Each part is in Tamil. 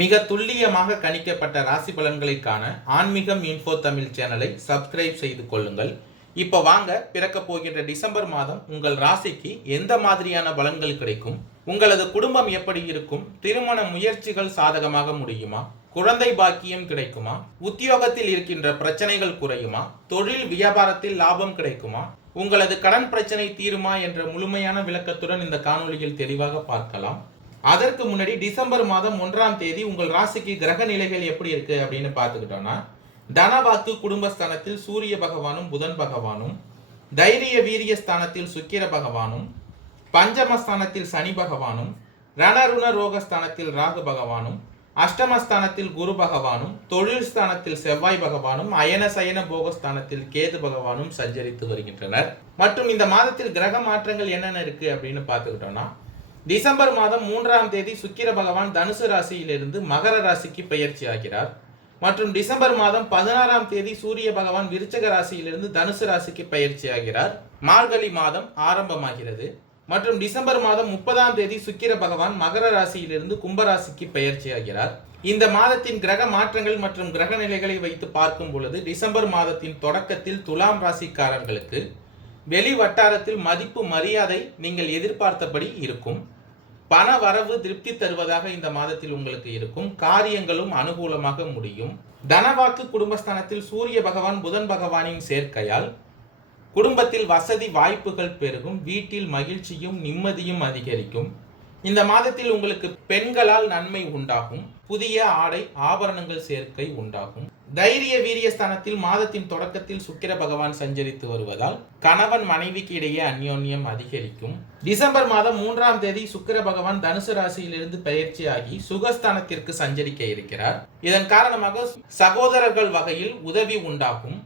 மிக துல்லியமாக கணிக்கப்பட்ட ராசி பலன்களை காண ஆன்மீகம் இன்ஃபோ தமிழ் சேனலை சப்ஸ்கிரைப் செய்து கொள்ளுங்கள். இப்போ வாங்க, பிறக்க போகின்ற டிசம்பர் மாதம் உங்கள் ராசிக்கு எந்த மாதிரியான பலன்கள் கிடைக்கும், உங்களது குடும்பம் எப்படி இருக்கும், திருமண முயற்சிகள் சாதகமாக முடியுமா, குழந்தை பாக்கியம் கிடைக்குமா, உத்தியோகத்தில் இருக்கின்ற பிரச்சனைகள் குறையுமா, தொழில் வியாபாரத்தில் லாபம் கிடைக்குமா, உங்களது கடன் பிரச்சனை தீருமா என்ற முழுமையான விளக்கத்துடன் இந்த காணொளியில் தெளிவாக பார்க்கலாம். அதற்கு முன்னாடி டிசம்பர் மாதம் 1ஆம் தேதி உங்கள் ராசிக்கு கிரக நிலைகள் எப்படி இருக்கு அப்படின்னு பார்த்துக்கிட்டோம்னா, தனவாக்கு குடும்பஸ்தானத்தில் சூரிய பகவானும் புதன் பகவானும், தைரிய வீரிய ஸ்தானத்தில் சுக்கிர பகவானும், பஞ்சமஸ்தானத்தில் சனி பகவானும், ரணருண ரோகஸ்தானத்தில் ராகு பகவானும், அஷ்டமஸ்தானத்தில் குரு பகவானும், தொழில் ஸ்தானத்தில் செவ்வாய் பகவானும், அயன சயன போகஸ்தானத்தில் கேது பகவானும் சஞ்சரித்து வருகின்றனர். மற்றும் இந்த மாதத்தில் கிரக மாற்றங்கள் என்னென்ன இருக்கு அப்படின்னு பார்த்துக்கிட்டோம்னா, டிசம்பர் மாதம் 3ஆம் தேதி சுக்கிர பகவான் தனுசு ராசியிலிருந்து மகர ராசிக்கு பெயர்ச்சி ஆகிறார். மற்றும் டிசம்பர் மாதம் 16ஆம் தேதி சூரிய பகவான் விருச்சக ராசியிலிருந்து தனுசு ராசிக்கு பெயர்ச்சி ஆகிறார். மார்கழி மாதம் ஆரம்பமாகிறது. மற்றும் டிசம்பர் மாதம் 30ஆம் தேதி சுக்கிர பகவான் மகர ராசியிலிருந்து கும்பராசிக்கு பெயர்ச்சி ஆகிறார். இந்த மாதத்தின் கிரக மாற்றங்கள் மற்றும் கிரக நிலைகளை வைத்து பார்க்கும் பொழுது, டிசம்பர் மாதத்தின் தொடக்கத்தில் துலாம் ராசிக்காரர்களுக்கு வெளி வட்டாரத்தில் மதிப்பு மரியாதை நீங்கள் எதிர்பார்த்தபடி இருக்கும். பண வரவு திருப்தி தருவதாக இந்த மாதத்தில் உங்களுக்கு இருக்கும். காரியங்களும் அனுகூலமாக முடியும். தனவாக்கு குடும்பஸ்தானத்தில் சூரிய பகவான் புதன் பகவானின் சேர்க்கையால் குடும்பத்தில் வசதி வாய்ப்புகள் பெருகும். வீட்டில் மகிழ்ச்சியும் நிம்மதியும் அதிகரிக்கும். இந்த மாதத்தில் உங்களுக்கு பெண்களால் நன்மை உண்டாகும். புதிய ஆடை ஆபரணங்கள் சேர்க்கை உண்டாகும். தைரிய வீரியஸ்தானத்தில் மாதத்தின் தொடக்கத்தில் சுக்கிர பகவான் சஞ்சரித்து வருவதால் கணவன் மனைவிக்கு இடையே அந்யோன்யம் அதிகரிக்கும். டிசம்பர் மாதம் 3ஆம் தேதி சுக்கிர பகவான் தனுசு ராசியிலிருந்து பெயர்ச்சியாகி சுகஸ்தானத்திற்கு சஞ்சரிக்க இருக்கிறார். இதன் காரணமாக சகோதரர்கள் வகையில் உதவி உண்டாகும்.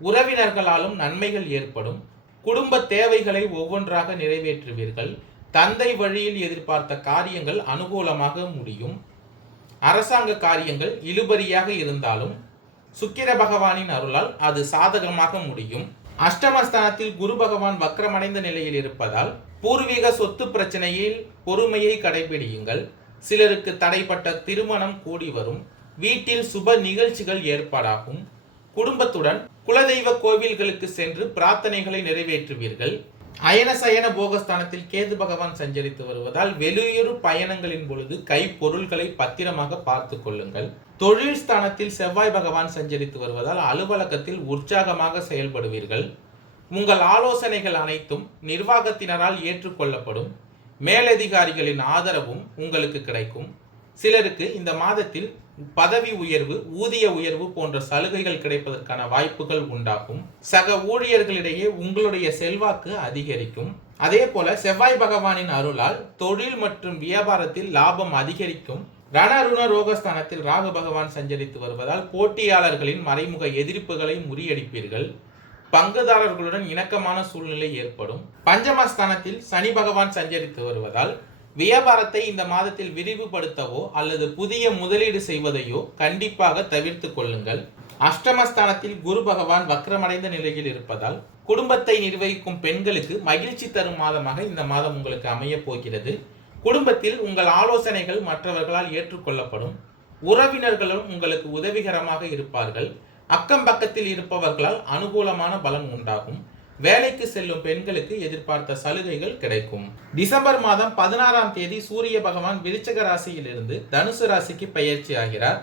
உறவினர்களாலும் நன்மைகள் ஏற்படும். குடும்ப தேவைகளை ஒவ்வொன்றாக நிறைவேற்றுவீர்கள். தந்தை வழியில் எதிர்பார்த்த காரியங்கள் அனுகூலமாக முடியும். அரசாங்க காரியங்கள் இழுபறியாக இருந்தாலும் சுக்கிர பகவானின் அருளால் அது சாதகமாக முடியும். அஷ்டமஸ்தானத்தில் குரு பகவான் வக்ரமடைந்த நிலையில் இருப்பதால் பூர்வீக சொத்து பிரச்சனையில் பொறுமையை கடைபிடியுங்கள். சிலருக்கு தடைப்பட்ட திருமணம் கூடி வரும். வீட்டில் சுப நிகழ்ச்சிகள் ஏற்பாடாகும். குடும்பத்துடன் குலதெய்வ கோவில்களுக்கு சென்று பிரார்த்தனைகளை நிறைவேற்றுவீர்கள். அயன சயன போகஸ்தானத்தில் கேது பகவான் சஞ்சரித்து வருவதால் வெளியூர் பயணங்களின் பொழுது கை பொருள்களை பத்திரமாக பார்த்து கொள்ளுங்கள். தொழில் ஸ்தானத்தில் செவ்வாய் பகவான் சஞ்சரித்து வருவதால் அலுவலகத்தில் உற்சாகமாக செயல்படுவீர்கள். உங்கள் ஆலோசனைகள் அனைத்தும் நிர்வாகத்தினரால் ஏற்றுக்கொள்ளப்படும். மேலதிகாரிகளின் ஆதரவும் உங்களுக்கு கிடைக்கும். சிலருக்கு இந்த மாதத்தில் பதவி உயர்வு, ஊதிய உயர்வு போன்ற சலுகைகள் கிடைப்பதற்கான வாய்ப்புகள் உண்டாகும். சக ஊழியர்களிடையே உங்களுடைய செல்வாக்கு அதிகரிக்கும். அதே போல செவ்வாய் பகவானின் அருளால் தொழில் மற்றும் வியாபாரத்தில் லாபம் அதிகரிக்கும். ரணருண ரோகஸ்தானத்தில் ராகு பகவான் சஞ்சரித்து வருவதால் போட்டியாளர்களின் மறைமுக எதிர்ப்புகளை முறியடிப்பீர்கள். பங்குதாரர்களுடன் இணக்கமான சூழ்நிலை ஏற்படும். பஞ்சமஸ்தானத்தில் சனி பகவான் சஞ்சரித்து வருவதால் வியாபாரத்தை இந்த மாதத்தில் விரிவுபடுத்தவோ அல்லது புதிய முதலீடு செய்வதையோ கண்டிப்பாக தவிர்த்து கொள்ளுங்கள். அஷ்டமஸ்தானத்தில் குரு பகவான் வக்ரமடைந்த நிலையில் இருப்பதால் குடும்பத்தை நிர்வகிக்கும் பெண்களுக்கு மகிழ்ச்சி தரும் மாதமாக இந்த மாதம் உங்களுக்கு அமைய போகிறது. குடும்பத்தில் உங்கள் ஆலோசனைகள் மற்றவர்களால் ஏற்றுக்கொள்ளப்படும். உறவினர்களும் உங்களுக்கு உதவிகரமாக இருப்பார்கள். அக்கம் பக்கத்தில் இருப்பவர்களால் அனுகூலமான பலன் உண்டாகும். வேலைக்கு செல்லும் பெண்களுக்கு எதிர்பார்த்த சலுகைகள் கிடைக்கும். டிசம்பர் மாதம் 16ஆம் தேதி சூரிய பகவான் விருச்சக ராசியிலிருந்து தனுசு ராசிக்கு பெயர்ச்சி ஆகிறார்.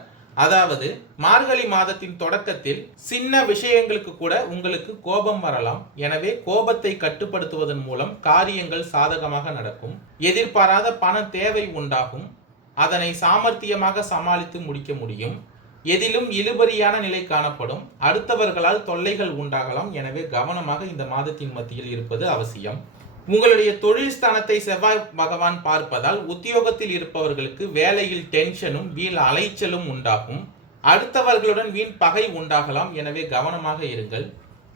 அதாவது மார்கழி மாதத்தின் தொடக்கத்தில் சின்ன விஷயங்களுக்கு கூட உங்களுக்கு கோபம் வரலாம். எனவே கோபத்தை கட்டுப்படுத்துவதன் மூலம் காரியங்கள் சாதகமாக நடக்கும். எதிர்பாராத பண தேவை உண்டாகும். அதனை சாமர்த்தியமாக சமாளித்து முடிக்க முடியும். எதிலும் இழுபறியான நிலை காணப்படும். அடுத்தவர்களால் தொல்லைகள் உண்டாகலாம். எனவே கவனமாக இந்த மாதத்தின் மத்தியில் இருப்பது அவசியம். உங்களுடைய தொழில் ஸ்தானத்தை செவ்வாய் பகவான் பார்ப்பதால் உத்தியோகத்தில் இருப்பவர்களுக்கு வேலையில் டென்ஷனும் வீண் அலைச்சலும் உண்டாகும். அடுத்தவர்களுடன் வீண் பகை உண்டாகலாம். எனவே கவனமாக இருங்கள்.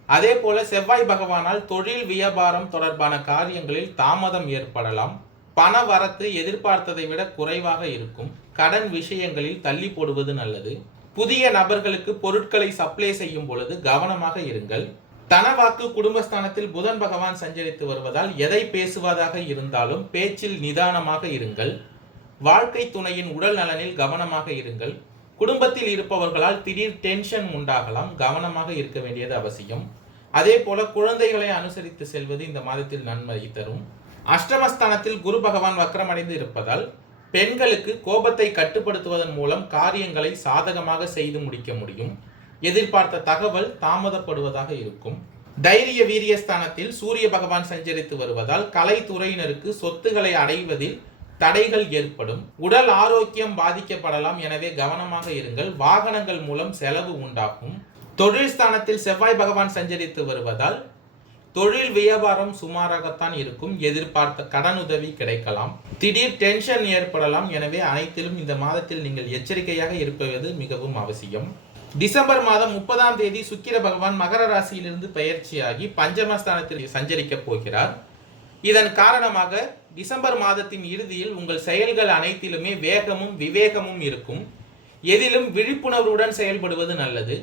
அதே போல செவ்வாய் பகவானால் தொழில் வியாபாரம் தொடர்பான காரியங்களில் தாமதம் ஏற்படலாம். பண வரத்து எதிர்பார்த்ததை விட குறைவாக இருக்கும். கடன் விஷயங்களில் தள்ளி போடுவது நல்லது. புதிய நபர்களுக்கு பொருட்களை சப்ளை செய்யும் பொழுது கவனமாக இருங்கள். தனவாக்கு குடும்பஸ்தானத்தில் புதன் பகவான் சஞ்சரித்து வருவதால் எதை பேசுவதாக இருந்தாலும் பேச்சில் நிதானமாக இருங்கள். வாழ்க்கை துணையின் உடல் நலனில் கவனமாக இருங்கள். குடும்பத்தில் இருப்பவர்களால் திடீர் டென்ஷன் உண்டாகலாம், கவனமாக இருக்க வேண்டியது அவசியம். அதே போல குழந்தைகளை அனுசரித்து செல்வது இந்த மாதத்தில் நன்மை தரும். அஷ்டமஸ்தானத்தில் குரு பகவான் வக்ரமடைந்து இருப்பதால் பெண்களுக்கு கோபத்தை கட்டுப்படுத்துவதன் மூலம் காரியங்களை சாதகமாக செய்து முடிக்க முடியும். எதிர்பார்த்த தகவல் தாமதப்படுவதாக இருக்கும். தைரிய வீரியஸ்தானத்தில் சூரிய பகவான் சஞ்சரித்து வருவதால் கலைத்துறையினருக்கு சொத்துக்களை அடைவதில் தடைகள் ஏற்படும். உடல் ஆரோக்கியம் பாதிக்கப்படலாம், எனவே கவனமாக இருங்கள். வாகனங்கள் மூலம் செலவு உண்டாகும். தொழில் ஸ்தானத்தில் செவ்வாய் பகவான் சஞ்சரித்து வருவதால் தொழில் வியாபாரம் சுமாராகத்தான் இருக்கும். எதிர்பார்த்த கடனுதவி கிடைக்கலாம். திடீர் டென்ஷன் ஏற்படலாம், எனவே அனைத்திலும் இந்த மாதத்தில் நீங்கள் எச்சரிக்கையாக இருப்பது மிகவும் அவசியம். டிசம்பர் மாதம் 30ஆம் தேதி சுக்கிர பகவான் மகர ராசியிலிருந்து பெயர்ச்சியாகி பஞ்சமஸ்தானத்தில் சஞ்சரிக்க போகிறார். இதன் காரணமாக டிசம்பர் மாதத்தின் இறுதியில் உங்கள் செயல்கள் அனைத்திலுமே வேகமும் விவேகமும் இருக்கும். எதிலும் விழிப்புணர்வுடன் செயல்படுவது நல்லது.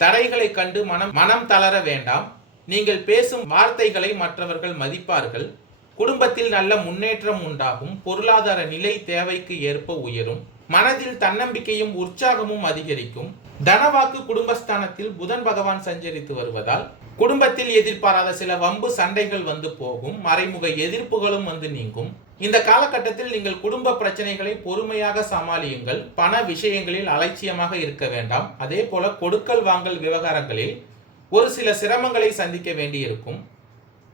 தடைகளை கண்டு மனம் தளர வேண்டாம். நீங்கள் பேசும் வார்த்தைகளை மற்றவர்கள் மதிப்பார்கள். குடும்பத்தில் நல்ல முன்னேற்றம் உண்டாகும். பொருளாதார நிலை தேவைக்கு ஏற்ப உயரும். மனதில் தன்னம்பிக்கையும் உற்சாகமும் அதிகரிக்கும். தனவாக்கு குடும்பஸ்தானத்தில் புதன் பகவான் சஞ்சரித்து வருவதால் குடும்பத்தில் எதிர்பாராத சில வம்பு சண்டைகள் வந்து போகும். மறைமுக எதிர்ப்புகளும் வந்து நீங்கும். இந்த காலகட்டத்தில் நீங்கள் குடும்ப பிரச்சனைகளை பொறுமையாக சமாளியுங்கள். பண விஷயங்களில் அலட்சியமாக இருக்க வேண்டாம். அதே போல கொடுக்கல் வாங்கல் விவகாரங்களில் ஒரு சில சிரமங்களை சந்திக்க வேண்டியிருக்கும்.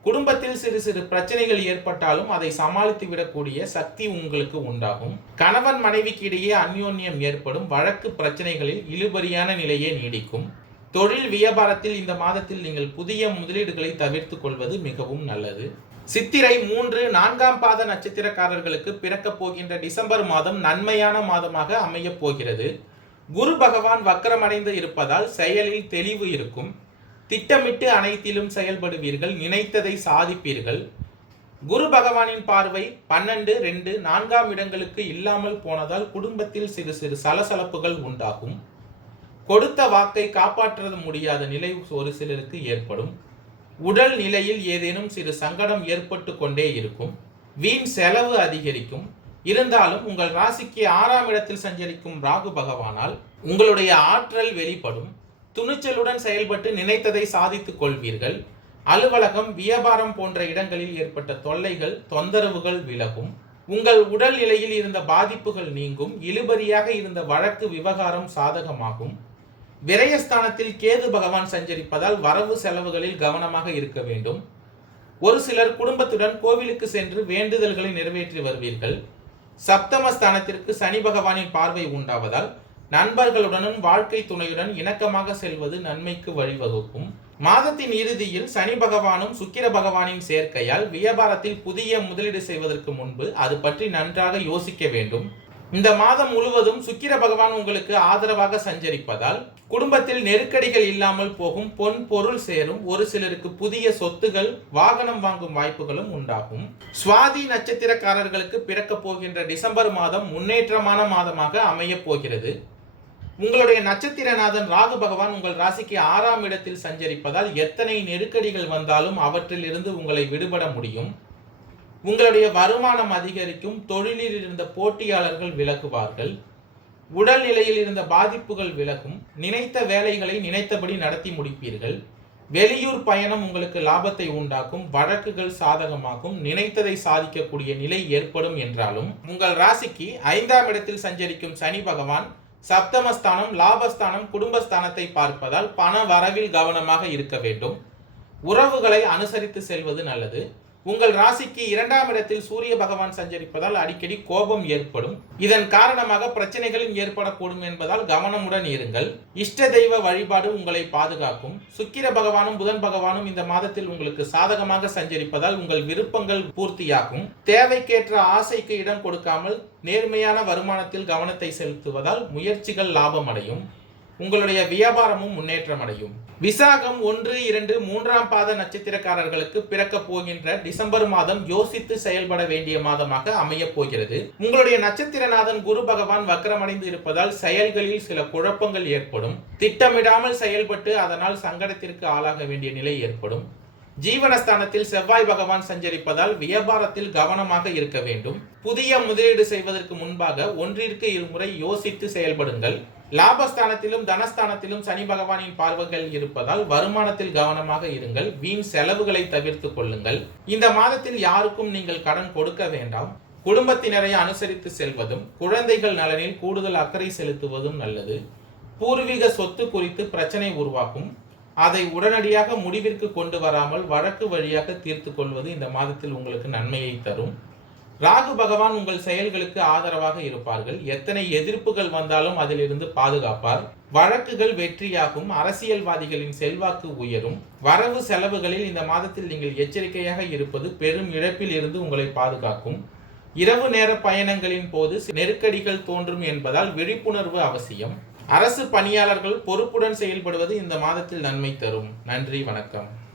குடும்பத்தில் சிறு சிறு பிரச்சனைகள் ஏற்பட்டாலும் அதை சமாளித்து விடக்கூடிய சக்தி உங்களுக்கு உண்டாகும். கணவன் மனைவிக்கு இடையே அந்யோன்யம் ஏற்படும். வழக்கு பிரச்சனைகளில் இழுபறியான நிலையே நீடிக்கும். தொழில் வியாபாரத்தில் இந்த மாதத்தில் நீங்கள் புதிய முதலீடுகளை தவிர்த்து கொள்வது மிகவும் நல்லது. சித்திரை 3, 4ஆம் பாத நட்சத்திரக்காரர்களுக்கு பிறக்கப் போகின்ற டிசம்பர் மாதம் நன்மையான மாதமாக அமையப் போகிறது. குரு பகவான் வக்ரமடைந்து இருப்பதால் செயலில் தெளிவு இருக்கும். திட்டமிட்டு அனைத்திலும் செயல்படுவீர்கள். நினைத்ததை சாதிப்பீர்கள். குரு பகவானின் பார்வை 12, 2, 4ஆம் இடங்களுக்கு இல்லாமல் போனதால் குடும்பத்தில் சிறு சிறு சலசலப்புகள் உண்டாகும். கொடுத்த வாக்கை காப்பாற்ற முடியாத நிலை ஒரு சிலருக்கு ஏற்படும். உடல் நிலையில் ஏதேனும் சிறு சங்கடம் ஏற்பட்டு கொண்டே இருக்கும். வீண் செலவு அதிகரிக்கும். இருந்தாலும் உங்கள் ராசிக்கு 6ஆம் இடத்தில் சஞ்சரிக்கும் ராகு பகவானால் உங்களுடைய ஆற்றல் வெளிப்படும். துணிச்சலுடன் செயல்பட்டு நினைத்ததை சாதித்துக் கொள்வீர்கள். அலுவலகம், வியாபாரம் போன்ற இடங்களில் ஏற்பட்ட தொல்லைகள், தொந்தரவுகள் விலகும். உங்கள் உடல் நிலையில் இருந்த பாதிப்புகள் நீங்கும். இழுபறியாக இருந்த வழக்கு விவகாரம் சாதகமாகும். விரயஸ்தானத்தில் கேது பகவான் சஞ்சரிப்பதால் வரவு செலவுகளில் கவனமாக இருக்க வேண்டும். ஒரு சிலர் குடும்பத்துடன் கோவிலுக்கு சென்று வேண்டுதல்களை நிறைவேற்றி வருவீர்கள். சப்தமஸ்தானத்திற்கு சனி பகவானின் பார்வை உண்டாவதால் நண்பர்களுடனும் வாழ்க்கை துணையுடன் இணக்கமாக செல்வது நன்மைக்கு வழிவகுக்கும். மாதத்தின் இறுதியில் சனி பகவானும் சுக்கிர பகவானின் சேர்க்கையால் வியாபாரத்தில் புதிய முதலீடு செய்வதற்கு முன்பு அது பற்றி நன்றாக யோசிக்க வேண்டும். இந்த மாதம் முழுவதும் சுக்கிர பகவான் உங்களுக்கு ஆதரவாக சஞ்சரிப்பதால் குடும்பத்தில் நெருக்கடிகள் இல்லாமல் போகும். பொன் பொருள் சேரும். ஒரு சிலருக்கு புதிய சொத்துகள், வாகனம் வாங்கும் வாய்ப்புகளும் உண்டாகும். சுவாதி நட்சத்திரக்காரர்களுக்கு பிறக்க போகின்ற டிசம்பர் மாதம் முன்னேற்றமான மாதமாக அமைய போகிறது. உங்களுடைய நட்சத்திரநாதன் ராகு பகவான் உங்கள் ராசிக்கு 6ஆம் இடத்தில் சஞ்சரிப்பதால் எத்தனை நெருக்கடிகள் வந்தாலும் அவற்றில் இருந்து உங்களை விடுபட முடியும். உங்களுடைய வருமானம் அதிகரிக்கும். தொழிலில் இருந்த போட்டியாளர்கள் விலகுவார்கள். உடல் நிலையில் இருந்த பாதிப்புகள் விலகும். நினைத்த வேலைகளை நினைத்தபடி நடத்தி முடிப்பீர்கள். வெளியூர் பயணம் உங்களுக்கு லாபத்தை உண்டாக்கும். வழக்குகள் சாதகமாகும். நினைத்ததை சாதிக்கக்கூடிய நிலை ஏற்படும். என்றாலும் உங்கள் ராசிக்கு 5ஆம் இடத்தில் சஞ்சரிக்கும் சனி பகவான் சப்தமஸ்தானம், லாபஸ்தானம், குடும்பஸ்தானத்தை பார்ப்பதால் பண வரவில் கவனமாக இருக்க வேண்டும். உறவுகளை அனுசரித்து செல்வது நல்லது. உங்கள் ராசிக்கு 2ஆம் இடத்தில் சூரிய பகவான் சஞ்சரிப்பதால் அடிக்கடி கோபம் ஏற்படும். இதன் காரணமாக பிரச்சனைகளும் ஏற்படக்கூடும் என்பதால் கவனமுடன் இருங்கள். இஷ்ட தெய்வ வழிபாடு உங்களை பாதுகாக்கும். சுக்கிர பகவானும் புதன் பகவானும் இந்த மாதத்தில் உங்களுக்கு சாதகமாக சஞ்சரிப்பதால் உங்கள் விருப்பங்கள் பூர்த்தியாகும். தேவைக்கேற்ற ஆசைக்கு இடம் கொடுக்காமல் நேர்மையான வருமானத்தில் கவனத்தை செலுத்துவதால் முயற்சிகள் லாபம் அடையும். உங்களுடைய வியாபாரமும் முன்னேற்றம் அடையும். விசாகம் 1, 2, 3ஆம் பாத நட்சத்திரக்காரர்களுக்கு பிறக்க போகின்ற டிசம்பர் மாதம் யோசித்து செயல்பட வேண்டிய மாதமாக அமைய போகிறது. உங்களுடைய நட்சத்திரநாதன் குரு பகவான் வக்ரமடைந்து இருப்பதால் செயல்களில் சில குழப்பங்கள் ஏற்படும். திட்டமிடாமல் செயல்பட்டு அதனால் சங்கடத்திற்கு ஆளாக வேண்டிய நிலை ஏற்படும். ஜீவனஸ்தானத்தில் செவ்வாய் பகவான் சஞ்சரிப்பதால் வியாபாரத்தில் கவனமாக இருக்க வேண்டும். புதிய முதலீடு செய்வதற்கு முன்பாக ஒன்றிற்கு இருமுறை யோசித்து செயல்படுங்கள். லாபஸ்தானத்திலும் தனஸ்தானத்திலும் சனி பகவானின் பார்வைகள் இருப்பதால் வருமானத்தில் கவனமாக இருங்கள். வீண் செலவுகளை தவிர்த்து கொள்ளுங்கள். இந்த மாதத்தில் யாருக்கும் நீங்கள் கடன் கொடுக்க வேண்டாம். குடும்பத்தினரை அனுசரித்து செல்வதும் குழந்தைகள் நலனில் கூடுதல் அக்கறை செலுத்துவதும் நல்லது. பூர்வீக சொத்து குறித்து பிரச்சனை உருவாகும். அதை உடனடியாக முடிவிற்கு கொண்டு வராமல் வழக்கு வழியாக தீர்த்து கொள்வது இந்த மாதத்தில் உங்களுக்கு நன்மையை தரும். ராகு பகவான் உங்கள் செயல்களுக்கு ஆதரவாக இருப்பார்கள். எத்தனை எதிர்ப்புகள் வந்தாலும் அதிலிருந்து பாதுகாப்பார். வழக்குகள் வெற்றியாகும். அரசியல்வாதிகளின் செல்வாக்கு உயரும். வரவு செலவுகளில் இந்த மாதத்தில் நீங்கள் எச்சரிக்கையாக இருப்பது பெரும் இழப்பில் இருந்து உங்களை பாதுகாக்கும். இரவு நேர பயணங்களின் போது நெருக்கடிகள் தோன்றும் என்பதால் விழிப்புணர்வு அவசியம். அரசு பணியாளர்கள் பொறுப்புடன் செயல்படுவது இந்த மாதத்தில் நன்மை தரும். நன்றி, வணக்கம்.